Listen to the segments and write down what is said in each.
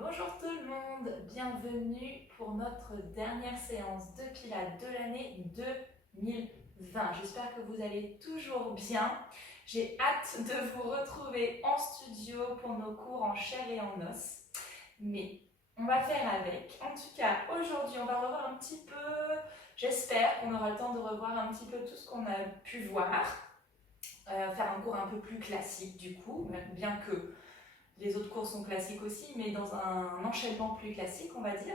Bonjour tout le monde, bienvenue pour notre dernière séance de Pilates de l'année 2020. J'espère que vous allez toujours bien. J'ai hâte de vous retrouver en studio pour nos cours en chair et en os. Mais on va faire avec. En tout cas, aujourd'hui, on va revoir un petit peu, j'espère qu'on aura le temps de revoir un petit peu tout ce qu'on a pu voir. Faire un cours un peu plus classique du coup, bien que les autres cours sont classiques aussi, mais dans un enchaînement plus classique, on va dire.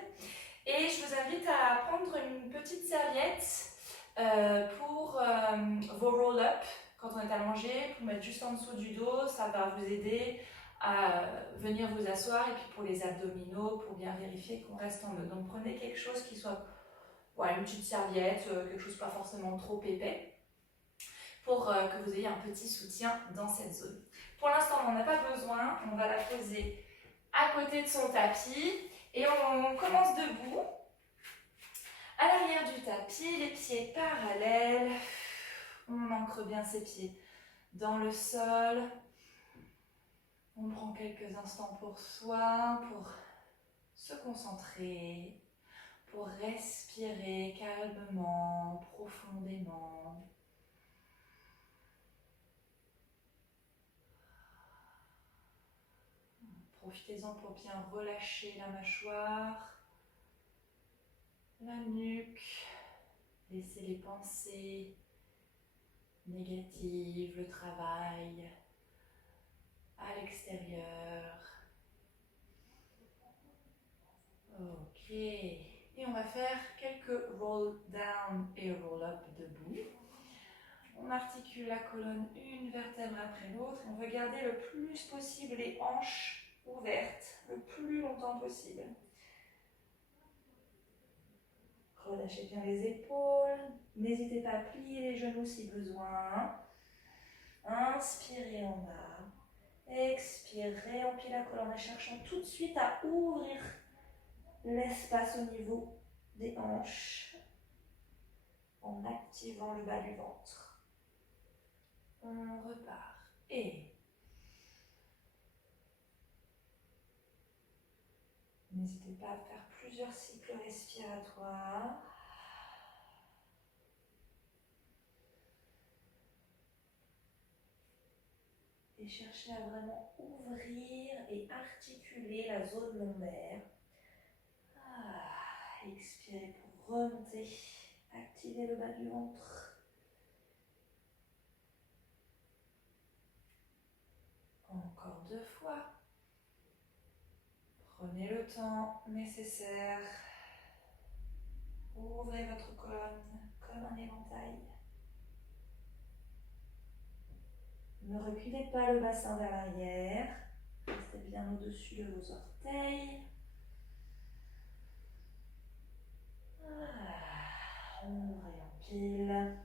Et je vous invite à prendre une petite serviette pour vos roll-up quand on est allongé, pour mettre juste en dessous du dos. Ça va vous aider à venir vous asseoir. Et puis pour les abdominaux, pour bien vérifier qu'on reste en mode. Donc prenez quelque chose qui soit, voilà, une petite serviette, quelque chose pas forcément trop épais, pour que vous ayez un petit soutien dans cette zone. Pour l'instant, on n'en a pas besoin. On va la poser à côté de son tapis et on commence debout. À l'arrière du tapis, les pieds parallèles. On ancre bien ses pieds dans le sol. On prend quelques instants pour soi, pour se concentrer, pour respirer calmement, profondément. Profitez-en pour bien relâcher la mâchoire, la nuque. Laissez les pensées négatives, le travail à l'extérieur. Ok. Et on va faire quelques roll down et roll up debout. On articule la colonne une vertèbre après l'autre. On veut garder le plus possible les hanches ouvertes le plus longtemps possible. Relâchez bien les épaules. N'hésitez pas à plier les genoux si besoin. Inspirez en bas. Expirez, empilez la colonne en cherchant tout de suite à ouvrir l'espace au niveau des hanches en activant le bas du ventre. On repart. Et n'hésitez pas à faire plusieurs cycles respiratoires. Et cherchez à vraiment ouvrir et articuler la zone lombaire. Expirez pour remonter. Activez le bas du ventre. Encore 2 fois. Prenez le temps nécessaire. Ouvrez votre colonne comme un éventail. Ne reculez pas le bassin vers l'arrière. Restez bien au-dessus de vos orteils. On réempile.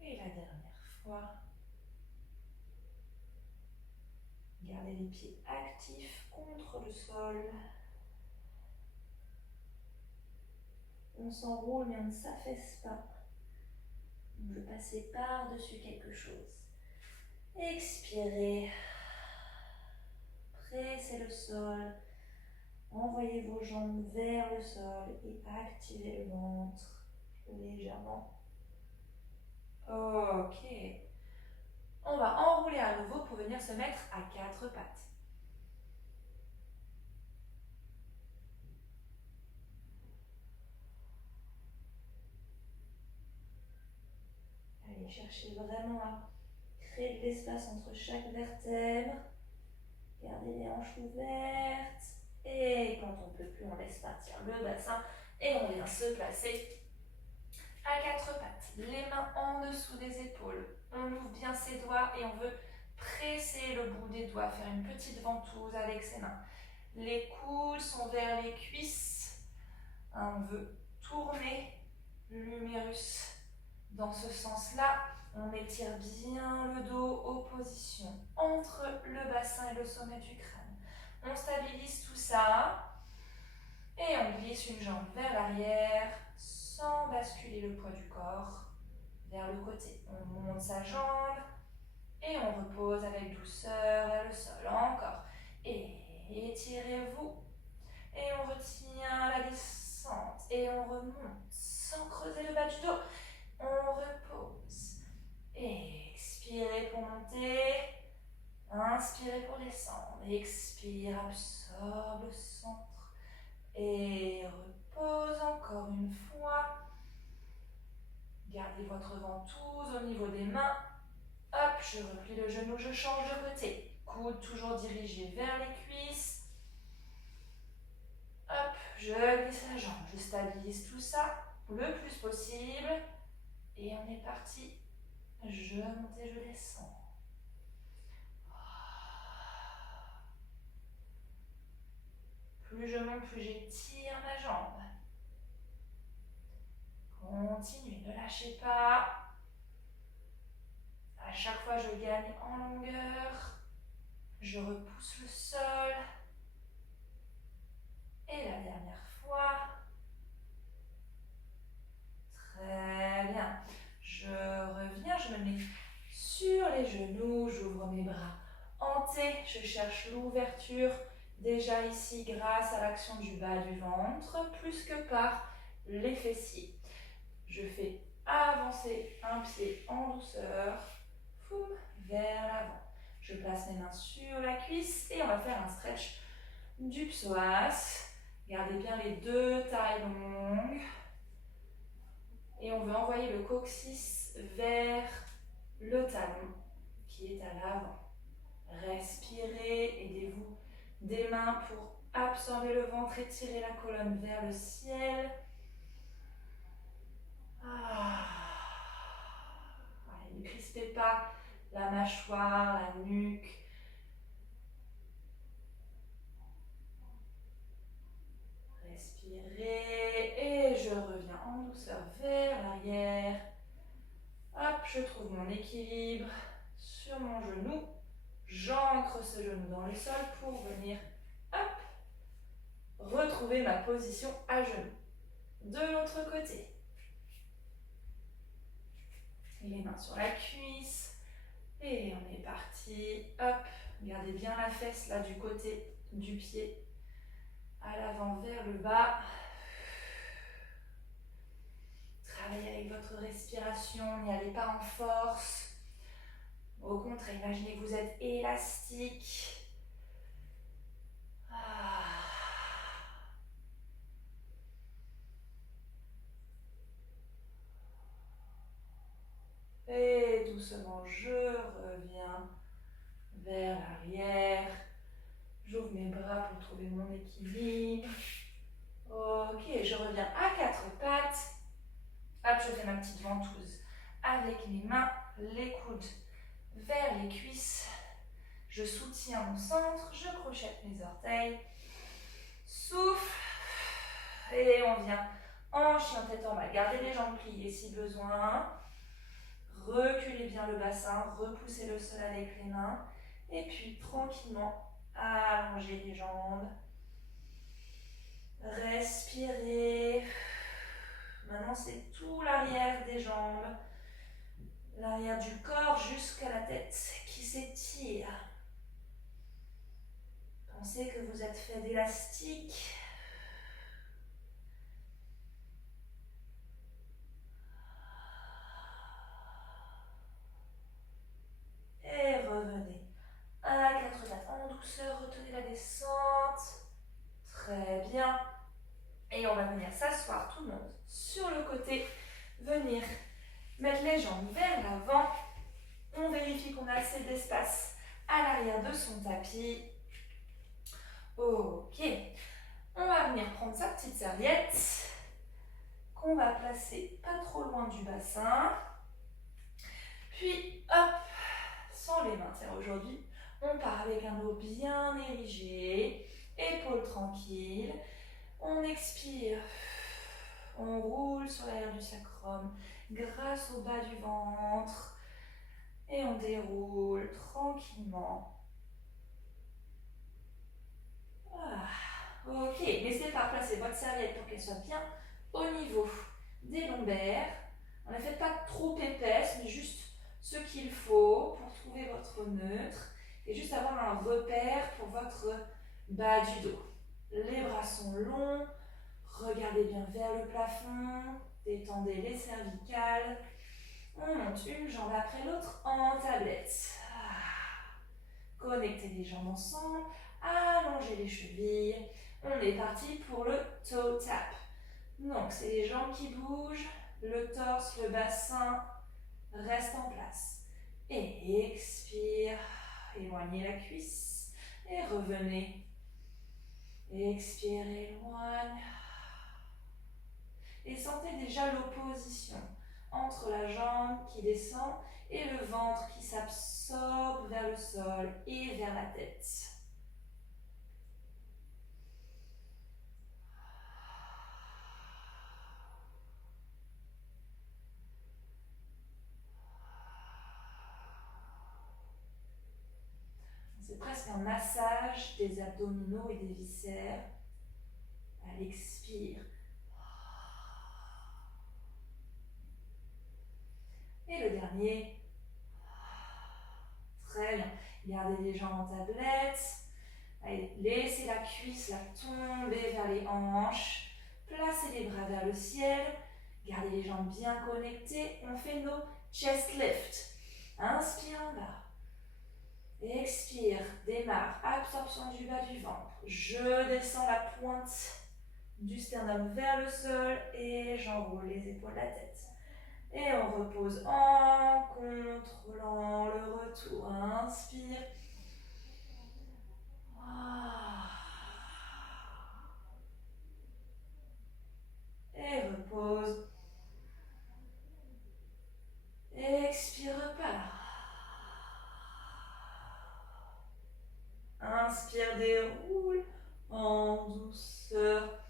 Et la dernière fois. Gardez les pieds actifs contre le sol. On s'enroule mais on ne s'affaisse pas. On veut passer par-dessus quelque chose. Expirez. Pressez le sol. Envoyez vos jambes vers le sol et activez le ventre légèrement. Ok. On va enrouler à nouveau pour venir se mettre à 4 pattes. Allez, cherchez vraiment à créer de l'espace entre chaque vertèbre. Gardez les hanches ouvertes. Et quand on ne peut plus, on laisse partir le bassin et on vient se placer à 4 pattes. Les mains en dessous des épaules. On ouvre bien ses doigts et on veut presser le bout des doigts, faire une petite ventouse avec ses mains. Les coudes sont vers les cuisses. On veut tourner l'humérus dans ce sens-là. On étire bien le dos, opposition entre le bassin et le sommet du crâne. On stabilise tout ça et on glisse une jambe vers l'arrière sans basculer le poids du corps vers le côté. On monte sa jambe et on repose avec douceur vers le sol. Encore. Et étirez-vous. Et on retient la descente. Et on remonte sans creuser le bas du dos. On repose. Expirez pour monter. Inspirez pour descendre. Expire, absorbe le centre. Et repose encore une fois. Gardez votre ventouse au niveau des mains. Hop, je replie le genou, je change de côté. Coude toujours dirigé vers les cuisses. Hop, je glisse la jambe, je stabilise tout ça le plus possible. Et on est parti. Je monte et je descends. Plus je monte, plus j'étire ma jambe. Continuez, ne lâchez pas. À chaque fois, je gagne en longueur. Je repousse le sol. Et la dernière fois. Très bien. Je reviens, je me mets sur les genoux, j'ouvre mes bras en T. Je cherche l'ouverture. Déjà ici, grâce à l'action du bas du ventre, plus que par les fessiers. Je fais avancer un pied en douceur, foum, vers l'avant. Je place mes mains sur la cuisse et on va faire un stretch du psoas. Gardez bien les deux tailles longues. Et on veut envoyer le coccyx vers le talon qui est à l'avant. Respirez, aidez-vous des mains pour absorber le ventre, étirer la colonne vers le ciel. Allez, ne crispez pas la mâchoire, la nuque. Respirez et je reviens en douceur vers l'arrière. Hop, je trouve mon équilibre sur mon genou. J'ancre ce genou dans le sol pour venir, hop, retrouver ma position à genoux. De l'autre côté. Et les mains sur la cuisse. Et on est parti. Hop, gardez bien la fesse là du côté du pied. À l'avant vers le bas. Travaillez avec votre respiration, n'y allez pas en force. Au contraire, imaginez que vous êtes élastique. Et doucement, je reviens vers l'arrière. J'ouvre mes bras pour trouver mon équilibre. Ok, je reviens à quatre pattes. Hop, je fais ma petite ventouse avec mes mains, les coudes vers les cuisses. Je soutiens mon centre, je crochette mes orteils. Souffle. Et on vient en chien tête en bas. Gardez les jambes pliées si besoin. Reculez bien le bassin, repoussez le sol avec les mains. Et puis tranquillement, allongez les jambes. Respirez. Maintenant, c'est tout l'arrière des jambes. L'arrière du corps jusqu'à la tête qui s'étire. Pensez que vous êtes fait d'élastique. Et revenez à quatre pattes en douceur, retenez la descente. Très bien. Et on va venir s'asseoir tout le monde sur le côté. Venir mettre les jambes vers l'avant. On vérifie qu'on a assez d'espace à l'arrière de son tapis. Ok. On va venir prendre sa petite serviette qu'on va placer pas trop loin du bassin. Puis, hop, sans les mains. Aujourd'hui, on part avec un dos bien érigé, épaules tranquilles. On expire, on roule sur l'arrière du sacrum grâce au bas du ventre et on déroule tranquillement. Ok, n'hésitez pas à placer votre serviette pour qu'elle soit bien au niveau des longueurs. lombaires. Ne faites pas trop épaisse, mais juste ce qu'il faut pour trouver votre neutre et juste avoir un repère pour votre bas du dos. Les bras sont longs, regardez bien vers le plafond, détendez les cervicales. On monte une jambe après l'autre en tablette. Connectez les jambes ensemble, allongez les chevilles. On est parti pour le toe tap. Donc, c'est les jambes qui bougent, le torse, le bassin reste en place. Et expire, éloignez la cuisse et revenez. Expire, éloigne. Et sentez déjà l'opposition entre la jambe qui descend et le ventre qui s'absorbe vers le sol et vers la tête. C'est presque un massage des abdominaux et des viscères. À l'expire. Et le dernier. Très bien. Gardez les jambes en tablette. Allez, laissez la cuisse tomber vers les hanches. Placez les bras vers le ciel. Gardez les jambes bien connectées. On fait nos chest lift. Inspire en bas. Expire, démarre, absorption du bas du ventre. Je descends la pointe du sternum vers le sol et j'enroule les épaules de la tête. Et on repose en contrôlant le retour. Inspire. Et repose. Expire, repars. Inspire, déroule en douceur.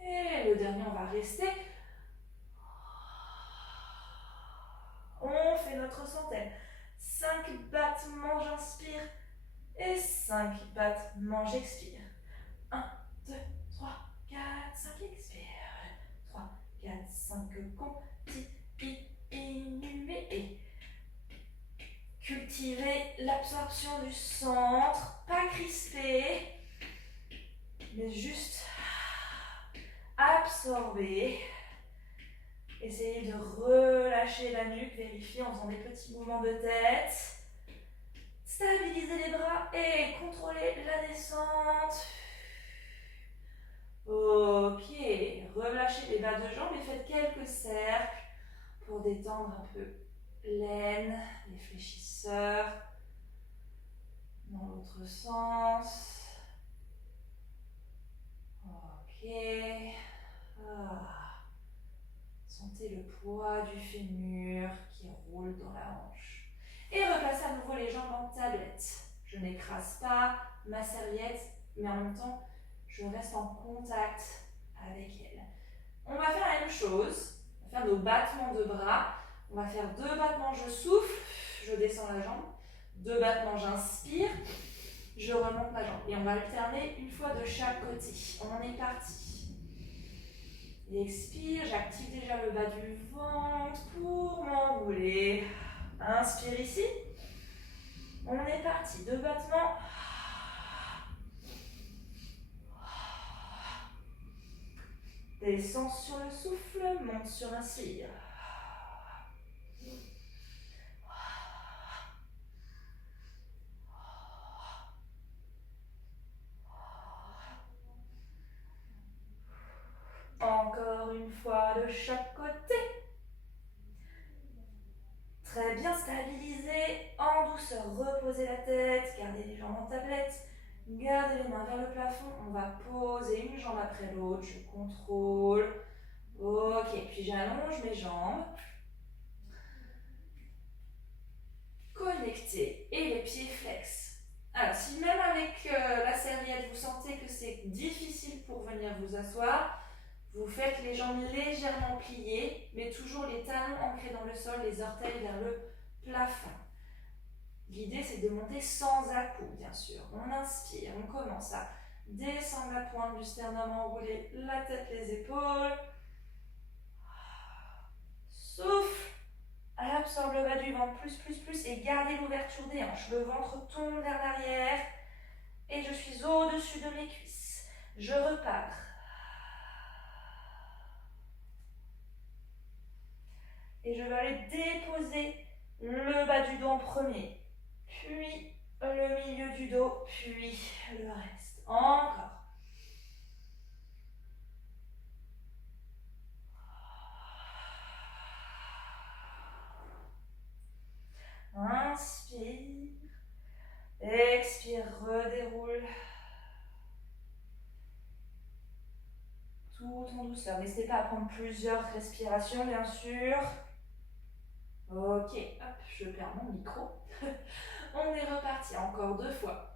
Et le dernier, on va rester. On fait notre centaine. 5 battements, j'inspire. Et 5 battements, j'expire. 1, 2, 3, 4, 5, expire. 3, 4, 5, continuez. Et cultivez l'absorption du centre. Pas crispé, mais juste absorber. Essayez de relâcher la nuque, vérifiez en faisant des petits mouvements de tête. Stabilisez les bras et contrôlez la descente. Ok, relâchez les bas de jambes et faites quelques cercles pour détendre un peu l'aine, les fléchisseurs. Dans l'autre sens. Ok. Sentez le poids du fémur qui roule dans la hanche. Et replacez à nouveau les jambes en tablette. Je n'écrase pas ma serviette, mais en même temps, je reste en contact avec elle. On va faire la même chose. On va faire nos battements de bras. On va faire 2 battements, je souffle, je descends la jambe. 2 battements, j'inspire, je remonte ma jambe. Et on va alterner une fois de chaque côté. On est parti. Expire, j'active déjà le bas du ventre pour m'enrouler. Inspire ici. On est parti. 2 battements. Descends sur le souffle, monte sur l'inspire. Encore une fois de chaque côté. Très bien, stabilisez en douceur. Reposez la tête, gardez les jambes en tablette. Gardez les mains vers le plafond. On va poser une jambe après l'autre. Je contrôle. Ok, puis j'allonge mes jambes. Connectez et les pieds flex. Alors, si même avec la serviette, vous sentez que c'est difficile pour venir vous asseoir, vous faites les jambes légèrement pliées, mais toujours les talons ancrés dans le sol, les orteils vers le plafond. L'idée, c'est de monter sans à-coups, bien sûr. On inspire, on commence à descendre la pointe du sternum, enrouler la tête, les épaules. Souffle. Absorbe le bas du ventre, plus, et gardez l'ouverture des hanches. Le ventre tombe vers l'arrière et je suis au-dessus de mes cuisses. Je repars. Et je vais aller déposer le bas du dos en premier, puis le milieu du dos, puis le reste. Encore. Inspire. Expire, redéroule. Tout en douceur. N'hésitez pas à prendre plusieurs respirations, bien sûr. Ok, hop, je perds mon micro. On est reparti, encore 2 fois.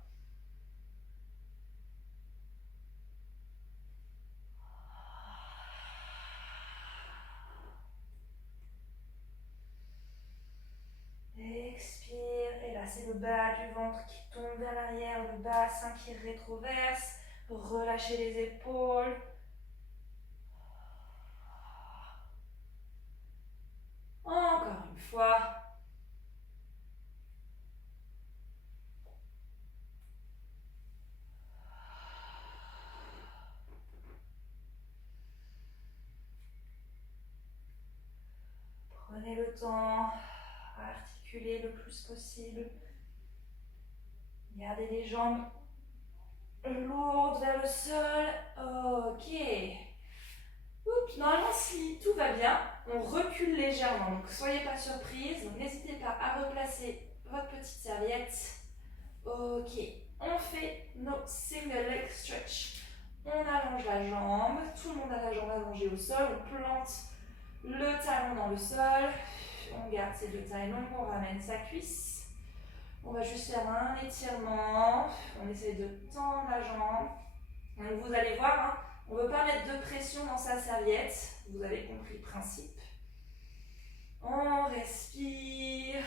Expire, et là c'est le bas du ventre qui tombe vers l'arrière, le bassin qui rétroverse. Relâchez les épaules. Encore une fois. Prenez le temps à articuler le plus possible. Gardez les jambes lourdes vers le sol. Ok. Oups, normalement, si tout va bien, on recule légèrement. Donc, soyez pas surprise. Donc, n'hésitez pas à replacer votre petite serviette. Ok. On fait nos single leg stretch. On allonge la jambe. Tout le monde a la jambe allongée au sol. On plante le talon dans le sol. On garde ses 2 tailles longues. On ramène sa cuisse. On va juste faire un étirement. On essaye de tendre la jambe. Donc vous allez voir, hein, on ne veut pas mettre de pression dans sa serviette. Vous avez compris le principe. On respire.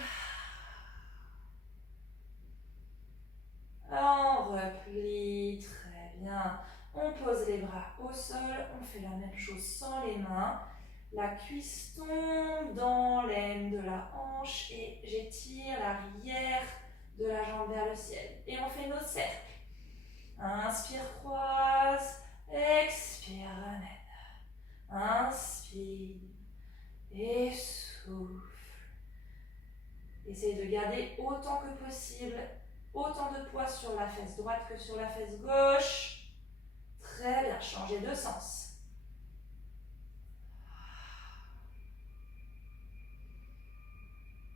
On replie. Très bien. On pose les bras au sol. On fait la même chose sans les mains. La cuisse tombe dans l'aine de la hanche et j'étire l'arrière de la jambe vers le ciel. Et on fait nos cercles. Inspire, croise. Expire, ramène. Inspire et souffle. Essayez de garder autant que possible, autant de poids sur la fesse droite que sur la fesse gauche. Très bien, changez de sens.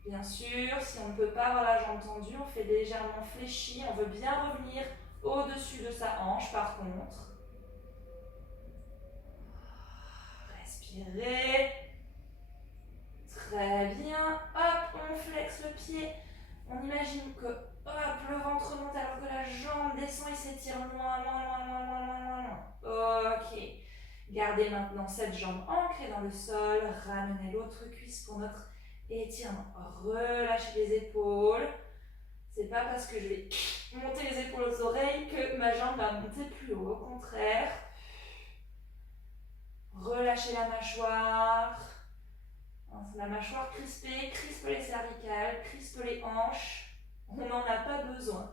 Bien sûr, si on ne peut pas avoir la jambe tendue, on fait légèrement fléchi. On veut bien revenir au-dessus de sa hanche par contre. Respirez. Très bien. Hop, on flexe le pied. On imagine que hop, le ventre monte alors que la jambe descend et s'étire loin. Ok. Gardez maintenant cette jambe ancrée dans le sol. Ramenez l'autre cuisse pour notre étirement. Relâchez les épaules. C'est pas parce que je vais monter les épaules aux oreilles que ma jambe va monter plus haut. Au contraire. Relâchez la mâchoire. La mâchoire crispée, crispe les cervicales, crispe les hanches. On n'en a pas besoin.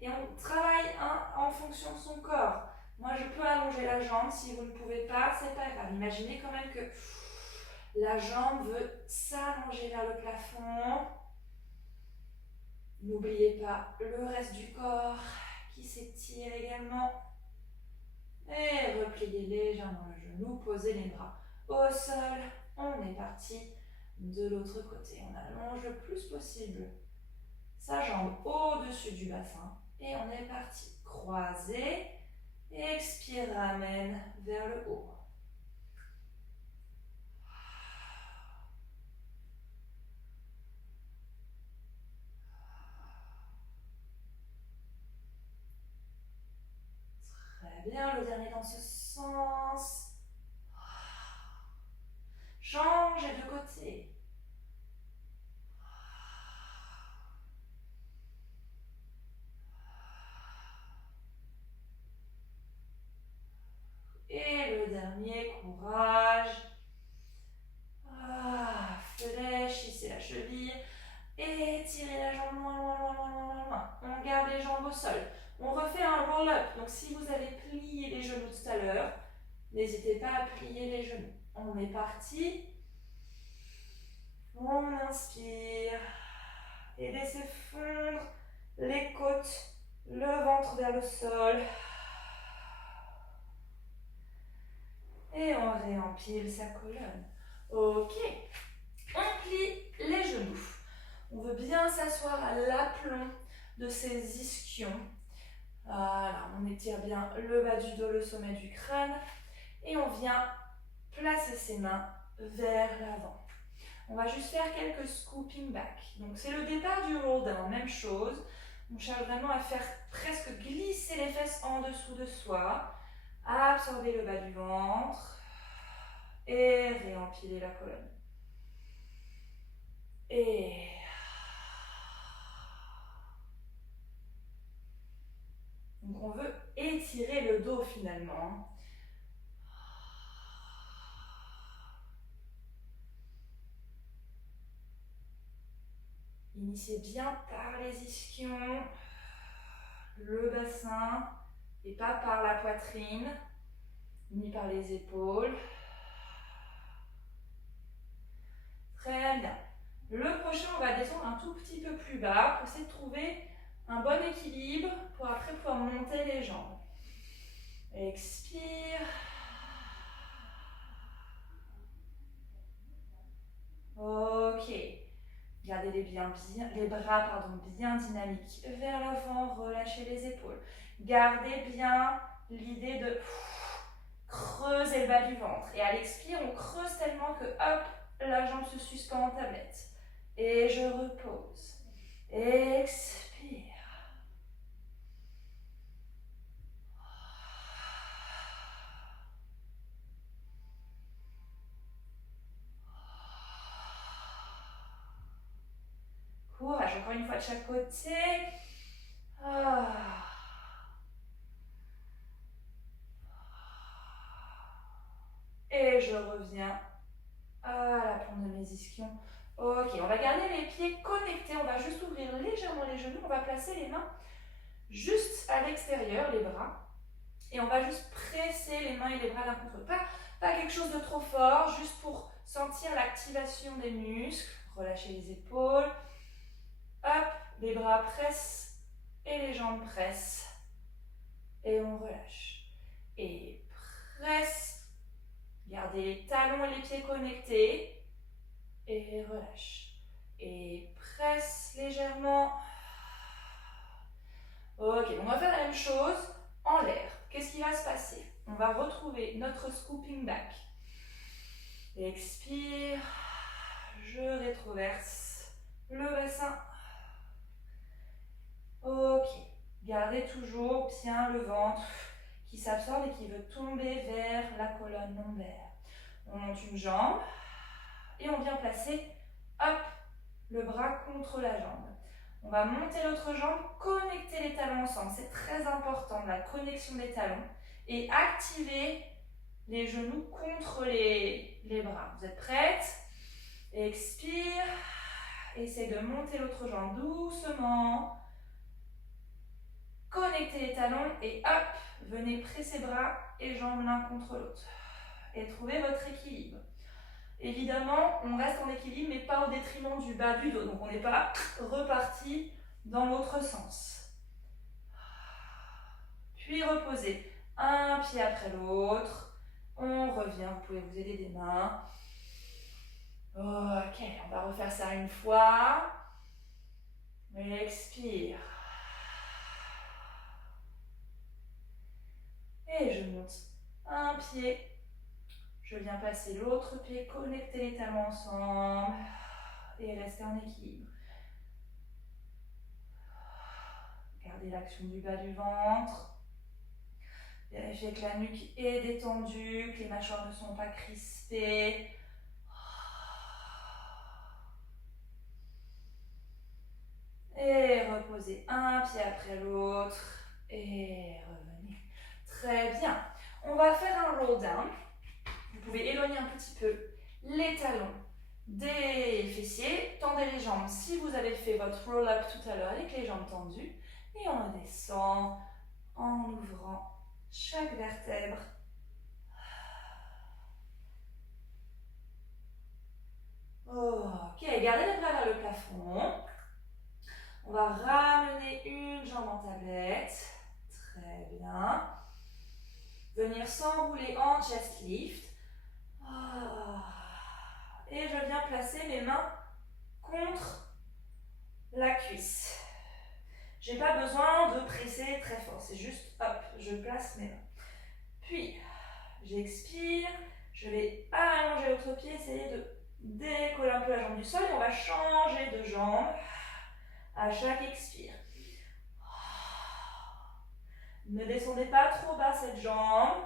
Et on travaille en fonction de son corps. Moi, je peux allonger la jambe. Si vous ne pouvez pas, c'est pas grave. Imaginez quand même que la jambe veut s'allonger vers le plafond. N'oubliez pas le reste du corps qui s'étire également. Et repliez légèrement le genou, posez les bras au sol. On est parti de l'autre côté. On allonge le plus possible sa jambe au-dessus du bassin. Et on est parti. Croisez. Expire, ramène vers le haut. Très bien, le dernier dans ce sens. Changez de côté. cheville. Étirez la jambe loin, loin, loin, loin, loin, loin, loin. On garde les jambes au sol. On refait un roll-up. Donc si vous avez plié les genoux tout à l'heure, n'hésitez pas à plier les genoux. On est parti. On inspire. Et laissez fondre les côtes, le ventre vers le sol. Et on réempile sa colonne. Ok. On plie les genoux. On veut bien s'asseoir à l'aplomb de ses ischions. Voilà, on étire bien le bas du dos, le sommet du crâne. Et on vient placer ses mains vers l'avant. On va juste faire quelques scooping back. Donc c'est le départ du roll down, même chose. On cherche vraiment à faire presque glisser les fesses en dessous de soi. Absorber le bas du ventre. Et réempiler la colonne. Et... donc on veut étirer le dos finalement. Initiez bien par les ischions, le bassin, et pas par la poitrine, ni par les épaules. Très bien. Le prochain, on va descendre un tout petit peu plus bas pour essayer de trouver un bon équilibre pour après pouvoir monter les jambes. Expire. Ok. Gardez les bras bien dynamiques vers l'avant, relâchez les épaules. Gardez bien l'idée de creuser le bas du ventre. Et à l'expire, on creuse tellement que hop, la jambe se suspend en tablette. Et je repose. Expire. Courage, encore une fois de chaque côté. Et je reviens à la pointe de mes ischions. Ok, on va garder les pieds connectés. On va juste ouvrir légèrement les genoux. On va placer les mains juste à l'extérieur, les bras. Et on va juste presser les mains et les bras l'un contre l'autre. Pas quelque chose de trop fort, juste pour sentir l'activation des muscles. Relâchez les épaules. Hop, les bras pressent et les jambes pressent. Et on relâche. Et presse. Gardez les talons et les pieds connectés. Et relâche. Et presse légèrement. Ok, on va faire la même chose en l'air. Qu'est-ce qui va se passer? On va retrouver notre scooping back. Expire. Je rétroverse le bassin. Ok. Gardez toujours bien le ventre qui s'absorbe et qui veut tomber vers la colonne lombaire. On monte une jambe et on vient placer, hop, le bras contre la jambe. On va monter l'autre jambe, connecter les talons ensemble. C'est très important, la connexion des talons. Et activer les genoux contre les bras. Vous êtes prêtes? Expire. Essayez de monter l'autre jambe doucement. Connectez les talons et hop, venez presser bras et jambes l'un contre l'autre. Et trouvez votre équilibre. Évidemment, on reste en équilibre, mais pas au détriment du bas du dos. Donc on n'est pas reparti dans l'autre sens. Puis reposez un pied après l'autre. On revient, vous pouvez vous aider des mains. Ok, on va refaire ça une fois. Expire. Et je monte un pied. Je viens placer l'autre pied, connecter les talons ensemble et rester en équilibre. Gardez l'action du bas du ventre. Vérifiez que la nuque est détendue, que les mâchoires ne sont pas crispées. Et reposez un pied après l'autre. Et revenez. Très bien. On va faire un roll down. Vous pouvez éloigner un petit peu les talons des fessiers. Tendez les jambes si vous avez fait votre roll-up tout à l'heure avec les jambes tendues. Et on descend en ouvrant chaque vertèbre. Ok, gardez les bras vers le plafond. On va ramener une jambe en tablette. Très bien. Venir s'enrouler en chest lift. Et je viens placer mes mains contre la cuisse. Je n'ai pas besoin de presser très fort. C'est juste, hop, je place mes mains. Puis, j'expire. Je vais allonger l'autre pied, essayer de décoller un peu la jambe du sol. Et on va changer de jambe à chaque expire. Ne descendez pas trop bas cette jambe.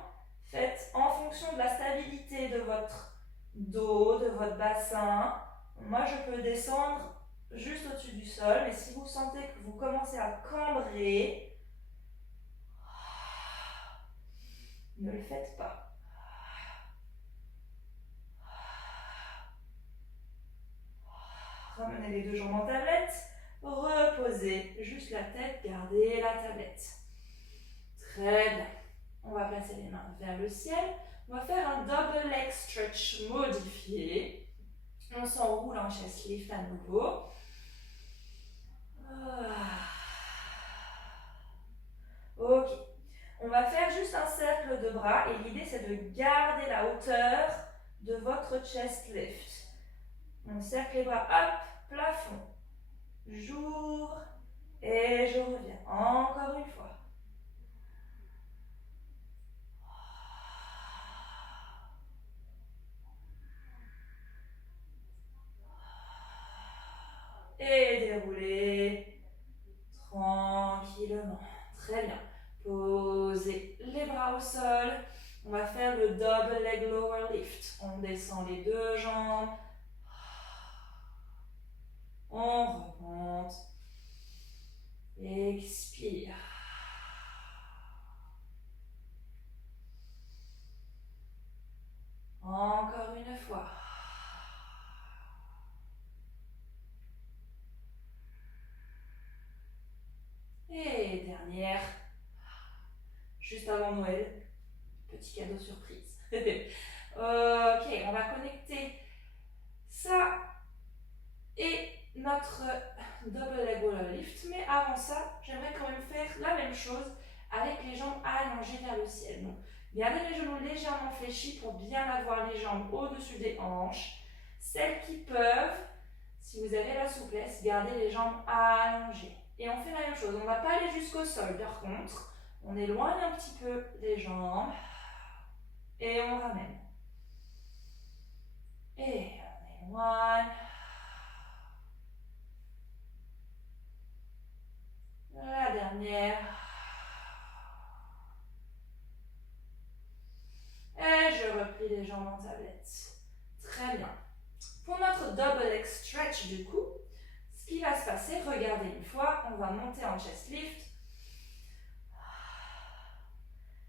Faites en fonction de la stabilité de votre dos, de votre bassin. Moi, je peux descendre juste au-dessus du sol, mais si vous sentez que vous commencez à cambrer, ne le faites pas. Ramenez les deux jambes en tablette. Reposez juste la tête, gardez la tablette. Très bien. On va placer les mains vers le ciel. On va faire un double leg stretch modifié. On s'enroule en chest lift à nouveau. Ok. On va faire juste un cercle de bras et l'idée c'est de garder la hauteur de votre chest lift. On cercle les bras, hop, plafond. J'ouvre et je reviens. Encore une fois. Et déroulez tranquillement. Très bien. Posez les bras au sol. On va faire le double leg lower lift. On descend les deux jambes. On remonte. Expire. Encore une fois. Et dernière. Juste avant Noël. Petit cadeau surprise. Ok, on va connecter ça et notre double leg wall lift. Mais avant ça, j'aimerais quand même faire la même chose avec les jambes allongées vers le ciel. Donc, gardez les genoux légèrement fléchis pour bien avoir les jambes au-dessus des hanches. Celles qui peuvent, si vous avez la souplesse, gardez les jambes allongées. Et on fait la même chose. On ne va pas aller jusqu'au sol par contre. On éloigne un petit peu les jambes. Et on ramène. Et on éloigne. La dernière. Et je replie les jambes en tablette. Très bien. Pour notre double leg stretch du coup, ce qui va se passer, regardez une fois, on va monter en chest lift.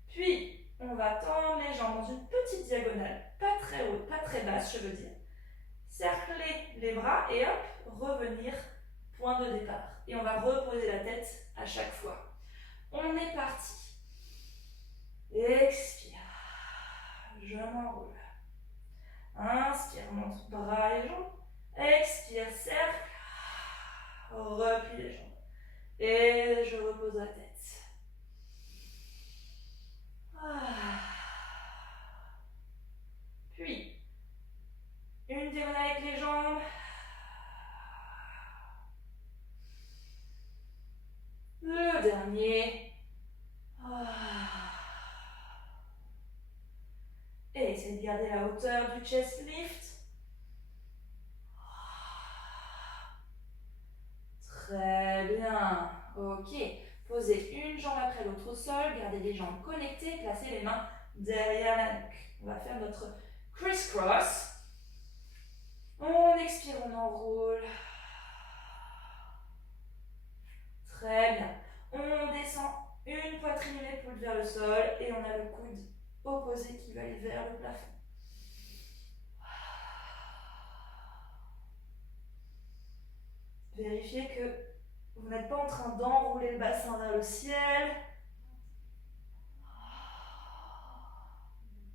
Puis, on va tendre les jambes dans une petite diagonale, pas très haute, pas très basse, je veux dire. Cercler les bras et hop, revenir, point de départ. Et on va reposer la tête à chaque fois. On est parti. Expire. Je m'enroule. Inspire, monte bras et jambes. Expire, cercle. Replie les jambes. Et je repose la tête. Puis, une diagonale avec les jambes. Le dernier. Et essayez de garder la hauteur du chest lift. Très bien. Ok. Posez une jambe après l'autre au sol. Gardez les jambes connectées. Placez les mains derrière la nuque. On va faire notre criss-cross. On expire, on enroule. Très bien. On descend une poitrine et l'épaule vers le sol et on a le coude opposé qui va aller vers le plafond. Vérifiez que vous n'êtes pas en train d'enrouler le bassin vers le ciel.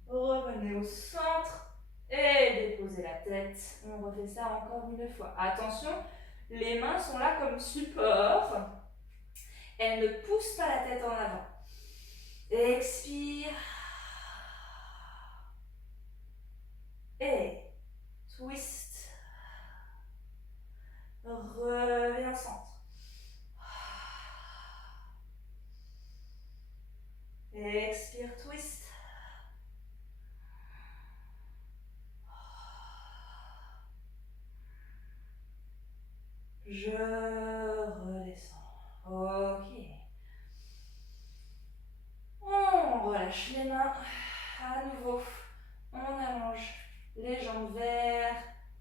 Revenez au centre et déposez la tête. On refait ça encore une fois. Attention, les mains sont là comme support. Elles ne poussent pas la tête en avant. Expire. Et twist. Reviens au centre. Expire, twist. Je redescends. Ok. On relâche les mains. À nouveau, on allonge les jambes vers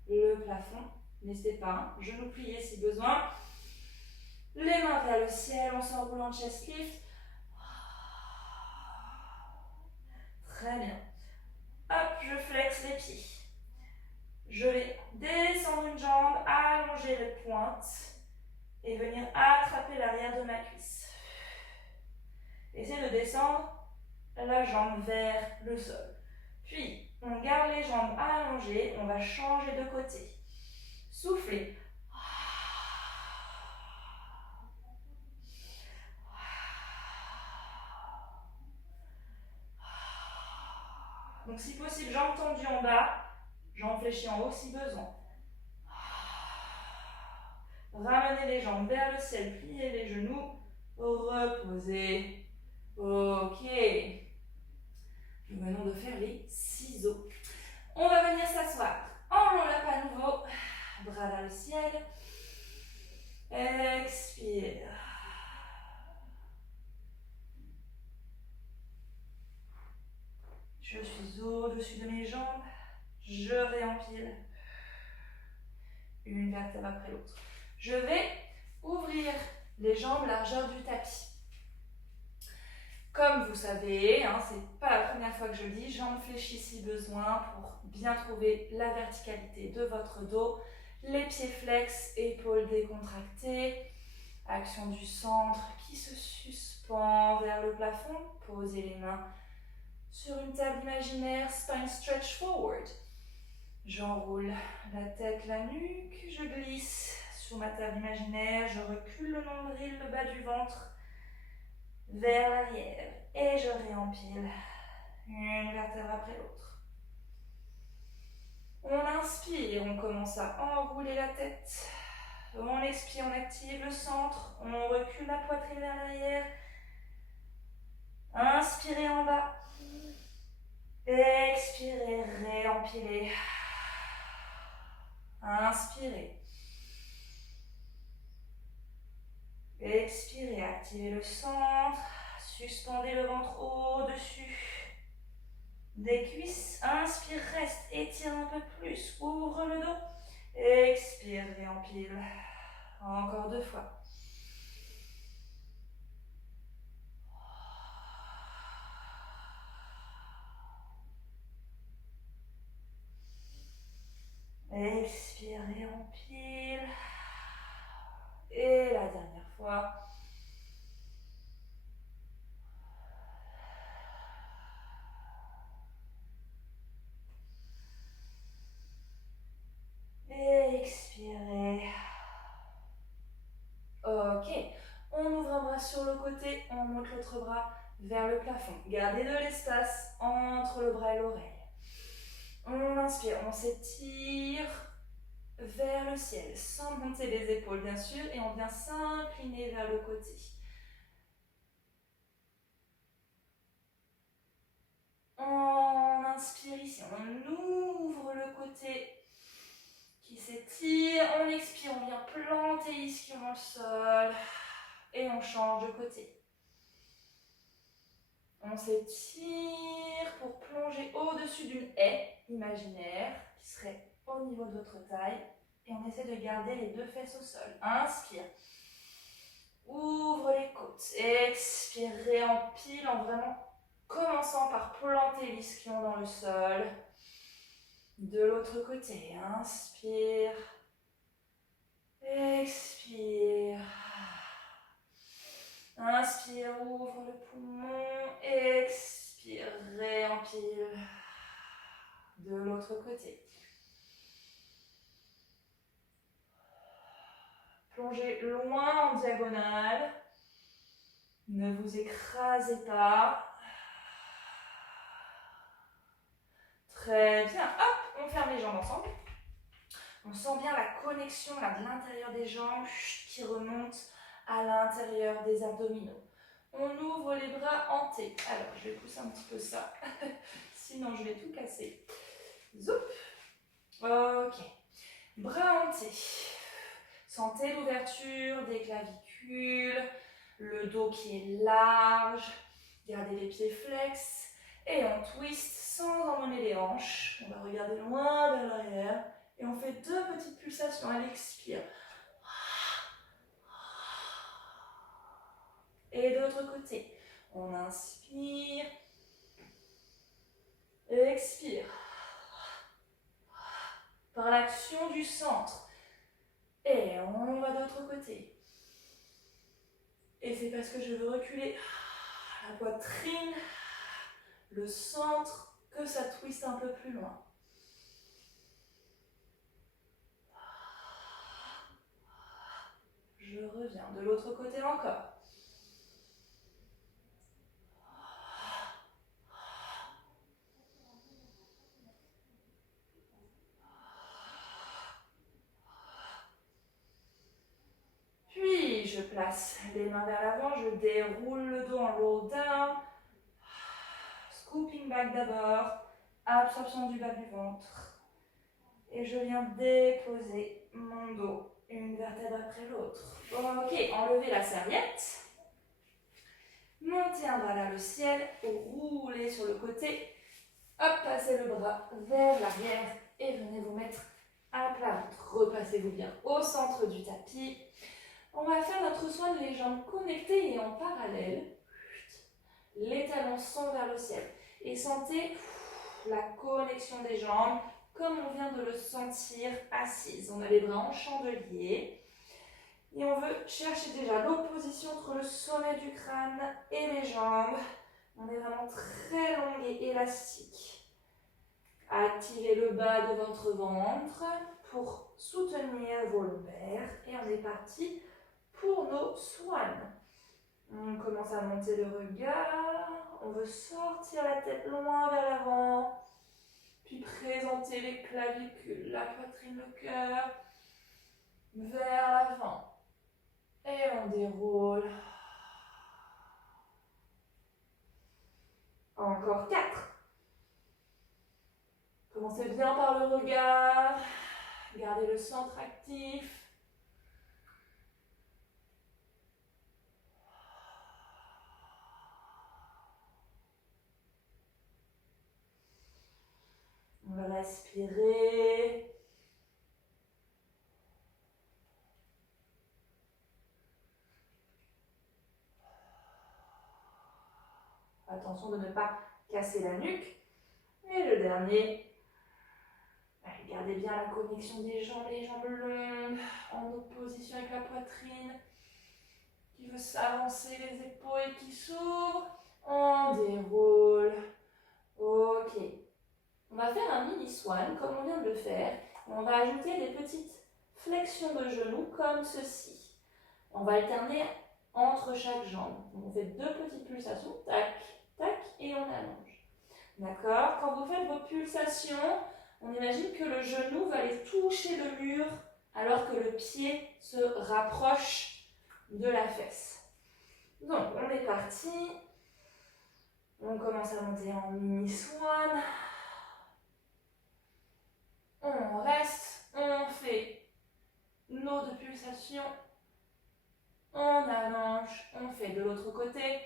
le plafond. N'hésitez pas, hein, genoux pliés si besoin. Les mains vers le ciel, on s'enroule en chest lift. Très bien. Hop, je flexe les pieds. Je vais descendre une jambe, allonger les pointes et venir attraper l'arrière de ma cuisse. Essayez de descendre la jambe vers le sol. Puis, on garde les jambes allongées, on va changer de côté. Soufflez. Donc si possible, jambes tendues en bas, jambes fléchies en haut si besoin. Ramenez les jambes vers le ciel, pliez les genoux, reposez. Ok. Nous venons de faire les ciseaux. On va venir s'asseoir. Enveloppe à nouveau. Bras vers le ciel. Expire. Je suis au-dessus de mes jambes. Je réempile. Une vertèbre après l'autre. Je vais ouvrir les jambes largeur du tapis. Comme vous savez, hein, c'est pas la première fois que je le dis, jambes fléchies si besoin pour bien trouver la verticalité de votre dos. Les pieds flex, épaules décontractées. Action du centre qui se suspend vers le plafond. Posez les mains sur une table imaginaire, spine stretch forward. J'enroule la tête, la nuque, je glisse sur ma table imaginaire, je recule le nombril, le bas du ventre vers l'arrière et je réempile une vertèbre après l'autre. On inspire, on commence à enrouler la tête. On expire, on active le centre, on recule la poitrine vers l'arrière. Inspirez en bas. Expirez, réempilez. Inspirez. Expirez, activez le centre. Suspendez le ventre au-dessus des cuisses. Inspire, reste, étire un peu plus. Ouvre le dos. Expire, réempile. Encore 2 fois. Expire, réempile. Et la dernière fois. Et expirez. Ok. On ouvre un bras sur le côté, on monte l'autre bras vers le plafond. Gardez de l'espace entre le bras et l'oreille. On inspire, on s'étire vers le ciel, sans monter les épaules bien sûr, et on vient s'incliner vers le côté. On inspire ici, on ouvre le côté qui s'étire, on expire, on vient planter l'ischio dans le sol, et on change de côté. On s'étire pour plonger au-dessus d'une haie imaginaire qui serait au niveau de votre taille. Et on essaie de garder les 2 fesses au sol. Inspire. Ouvre les côtes. Expire, réempile en vraiment commençant par planter l'ischio dans le sol. De l'autre côté. Inspire. Expire. côté. Plongez loin en diagonale. Ne vous écrasez pas. Très bien. Hop, on ferme les jambes ensemble. On sent bien la connexion là, de l'intérieur des jambes qui remonte à l'intérieur des abdominaux. On ouvre les bras en T. Alors, je vais pousser un petit peu ça. Sinon, je vais tout casser. Zoup. Ok. Bras en T. Sentez l'ouverture des clavicules, le dos qui est large. Gardez les pieds flex. Et on twist sans emmener les hanches. On va regarder loin vers l'arrière. Et on fait 2 petites pulsations. Elle expire. Et de l'autre côté, on inspire. Expire. Par l'action du centre. Et on va de l'autre côté. Et c'est parce que je veux reculer la poitrine, le centre, que ça twiste un peu plus loin. Je reviens de l'autre côté encore. Puis je place les mains vers l'avant, je déroule le dos en roll down. Scooping back d'abord, absorption du bas du ventre. Et je viens déposer mon dos, une vertèbre après l'autre. Ok, enlevez la serviette. Montez un bras vers le ciel, roulez sur le côté. Hop, passez le bras vers l'arrière et venez vous mettre à plat ventre. Repassez-vous bien au centre du tapis. On va faire notre soin les jambes connectées et en parallèle. Les talons sont vers le ciel. Et sentez la connexion des jambes comme on vient de le sentir assise. On a les bras en chandelier. Et on veut chercher déjà l'opposition entre le sommet du crâne et les jambes. On est vraiment très long et élastique. Activez le bas de votre ventre pour soutenir vos lombaires. Et on est parti pour nos swans. On commence à monter le regard. On veut sortir la tête loin vers l'avant. Puis présenter les clavicules, la poitrine, le cœur vers l'avant. Et on déroule. Encore 4. Commencez bien par le regard. Gardez le centre actif. On va respirer. Attention de ne pas casser la nuque. Et le dernier, gardez bien la connexion des jambes, les jambes longues, en opposition avec la poitrine, qui veut s'avancer, les épaules qui s'ouvrent. On déroule. Ok. On va faire un mini swan, comme on vient de le faire. On va ajouter des petites flexions de genoux, comme ceci. On va alterner entre chaque jambe. Donc on fait 2 petites pulsations, tac, tac, et on allonge. D'accord? Quand vous faites vos pulsations, on imagine que le genou va aller toucher le mur alors que le pied se rapproche de la fesse. Donc, on est parti. On commence à monter en mini swan. On reste, on fait nos 2 pulsations. On allonge, on fait de l'autre côté.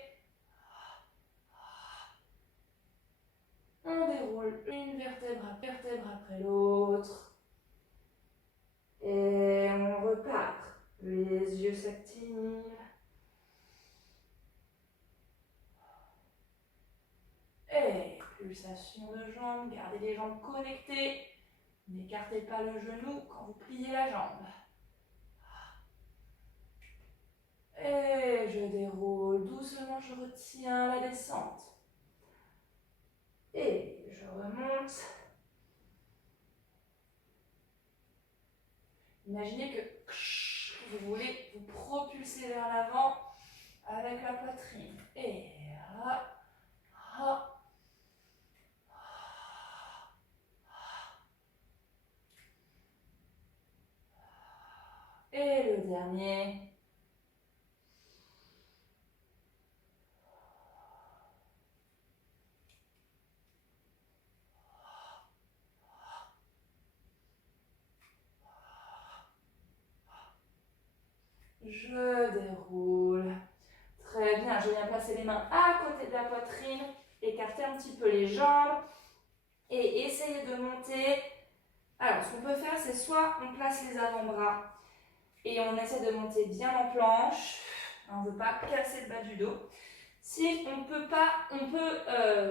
On déroule une vertèbre après l'autre. Et on repart. Les yeux s'activent. Et pulsation de jambes. Gardez les jambes connectées. N'écartez pas le genou quand vous pliez la jambe. Et je déroule doucement, je retiens la descente. Et je remonte. Imaginez que vous voulez vous propulser vers l'avant avec la poitrine. Et hop, hop. Et le dernier. Je déroule. Très bien, je viens placer les mains à côté de la poitrine, écarter un petit peu les jambes et essayer de monter. Alors, ce qu'on peut faire, c'est soit on place les avant-bras et on essaie de monter bien en planche. On ne veut pas casser le bas du dos. Si on peut pas, on peut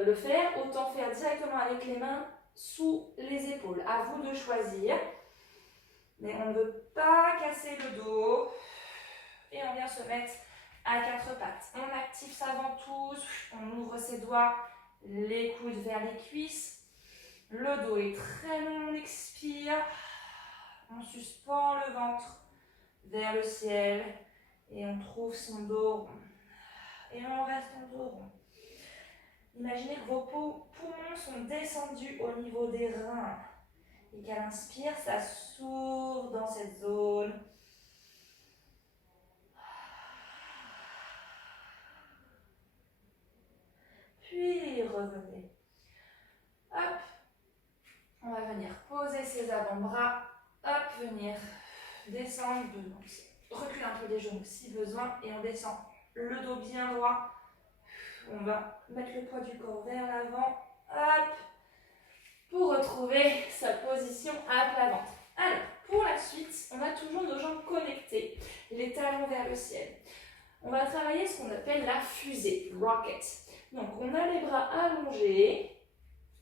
le faire, autant faire directement avec les mains sous les épaules. À vous de choisir. Mais on ne veut pas casser le dos. Et on vient se mettre à quatre pattes. On active sa ventouse, on ouvre ses doigts, les coudes vers les cuisses. Le dos est très long, on expire. On suspend le ventre vers le ciel et on trouve son dos rond. Et on reste en dos rond. Imaginez que vos poumons sont descendus au niveau des reins. Et qu'à l'inspire, ça s'ouvre dans cette zone. Puis revenez. Hop. On va venir poser ses avant-bras. Hop, venir descendre. Reculer un peu les genoux si besoin. Et on descend le dos bien droit. On va mettre le poids du corps vers l'avant. Hop. Pour retrouver sa position à plat ventre. Alors, pour la suite, on a toujours nos jambes connectées. Les talons vers le ciel. On va travailler ce qu'on appelle la fusée, rocket. Donc, on a les bras allongés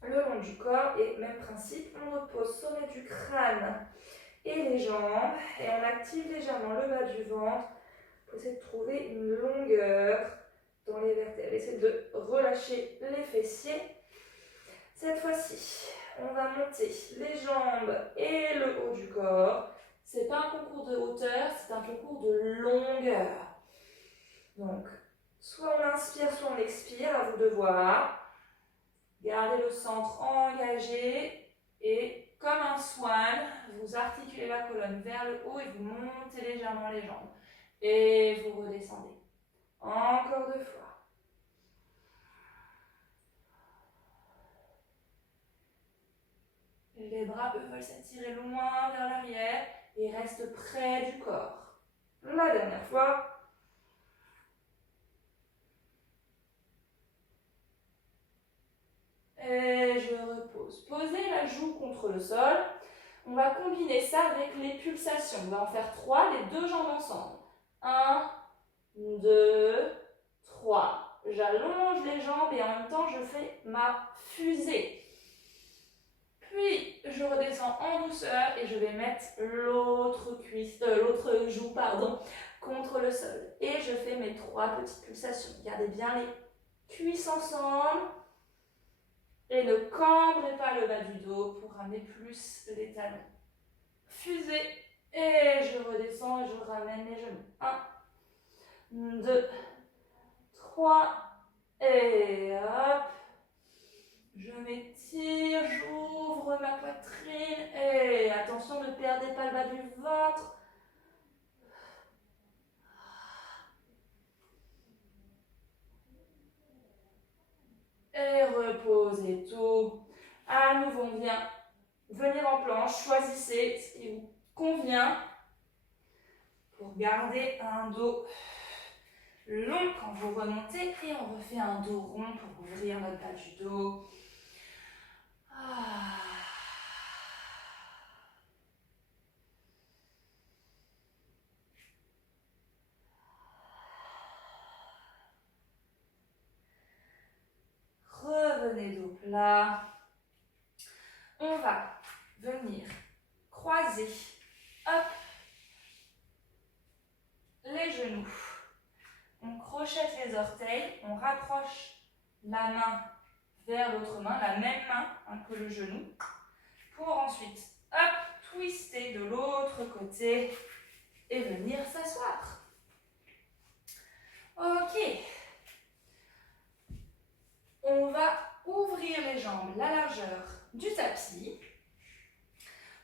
le long du corps et même principe, on repose sommet du crâne et les jambes et on active légèrement le bas du ventre pour essayer de trouver une longueur dans les vertèbres. Essayez de relâcher les fessiers. Cette fois-ci, on va monter les jambes et le haut du corps. Ce n'est pas un concours de hauteur, c'est un concours de longueur. Donc, soit on inspire, soit on expire, à vous de voir. Gardez le centre engagé et comme un swan, vous articulez la colonne vers le haut et vous montez légèrement les jambes. Et vous redescendez. Encore 2 fois. Les bras, eux, veulent s'attirer loin vers l'arrière et restent près du corps. La dernière fois. Et je repose. Posez la joue contre le sol. On va combiner ça avec les pulsations. On va en faire 3, les 2 jambes ensemble. 1, 2, 3. J'allonge les jambes et en même temps, je fais ma fusée. Puis, je redescends en douceur et je vais mettre l'autre joue contre le sol. Et je fais mes 3 petites pulsations. Gardez bien les cuisses ensemble. Et ne cambrez pas le bas du dos pour ramener plus les talons. Fusée. Et je redescends et je ramène les genoux. 1, 2, 3. Et hop. Je m'étire, j'ouvre ma poitrine. Et attention, ne perdez pas le bas du ventre. Et reposez tout. À nouveau, on vient venir en planche. Choisissez ce qui vous convient pour garder un dos long quand vous remontez. Et on refait un dos rond pour ouvrir notre bas du dos. Revenez dos plat. On va venir croiser, hop, les genoux. On crochette les orteils, on rapproche la main vers l'autre main, la même main que le genou, pour ensuite, hop, twister de l'autre côté et venir s'asseoir. Ok. On va ouvrir les jambes la largeur du tapis.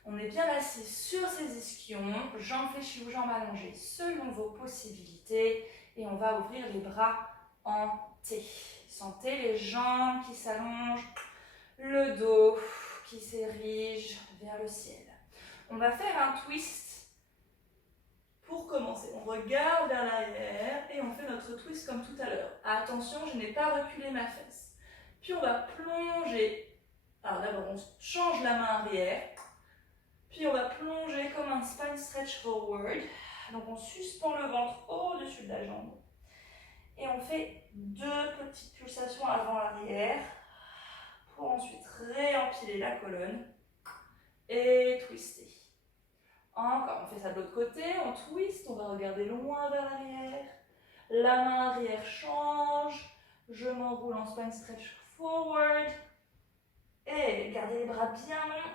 On est bien assis sur ses ischions, jambes fléchies ou jambes allongées selon vos possibilités. Et on va ouvrir les bras en T. Sentez les jambes qui s'allongent, le dos qui s'érige vers le ciel. On va faire un twist pour commencer. On regarde vers l'arrière et on fait notre twist comme tout à l'heure. Attention, je n'ai pas reculé ma fesse. Puis on va plonger. Alors d'abord, on change la main arrière. Puis on va plonger comme un spine stretch forward. Donc on suspend le ventre au-dessus de la jambe. Et on fait 2 petites pulsations avant-arrière pour ensuite réempiler la colonne et twister. Encore, on fait ça de l'autre côté, on twist, on va regarder loin vers l'arrière. La main arrière change, je m'enroule en spine stretch forward. Et gardez les bras bien longs.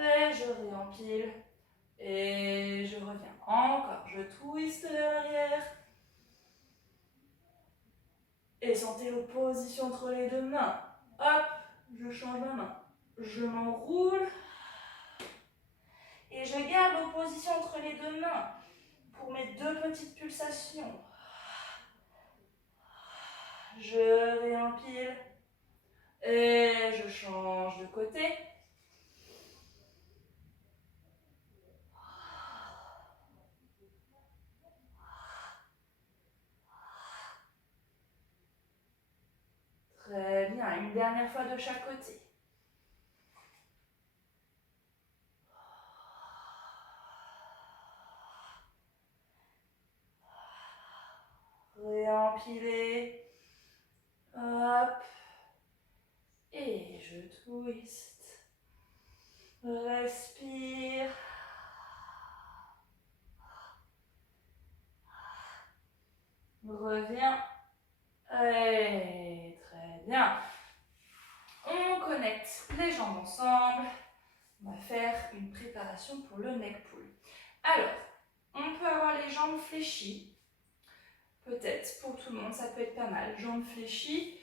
Et je réempile. Et je reviens. Encore, je twist vers l'arrière. Et sentez l'opposition entre les deux mains. Hop, je change ma main. Je m'enroule. Et je garde l'opposition entre les deux mains pour mes 2 petites pulsations. Je réempile. Et je change de côté. Très bien, une dernière fois de chaque côté. Réempilez. Hop. Et je twist. Respire. Reviens. Et très bien. On connecte les jambes ensemble. On va faire une préparation pour le neck pull. Alors, on peut avoir les jambes fléchies. Peut-être, pour tout le monde, ça peut être pas mal. Jambes fléchies,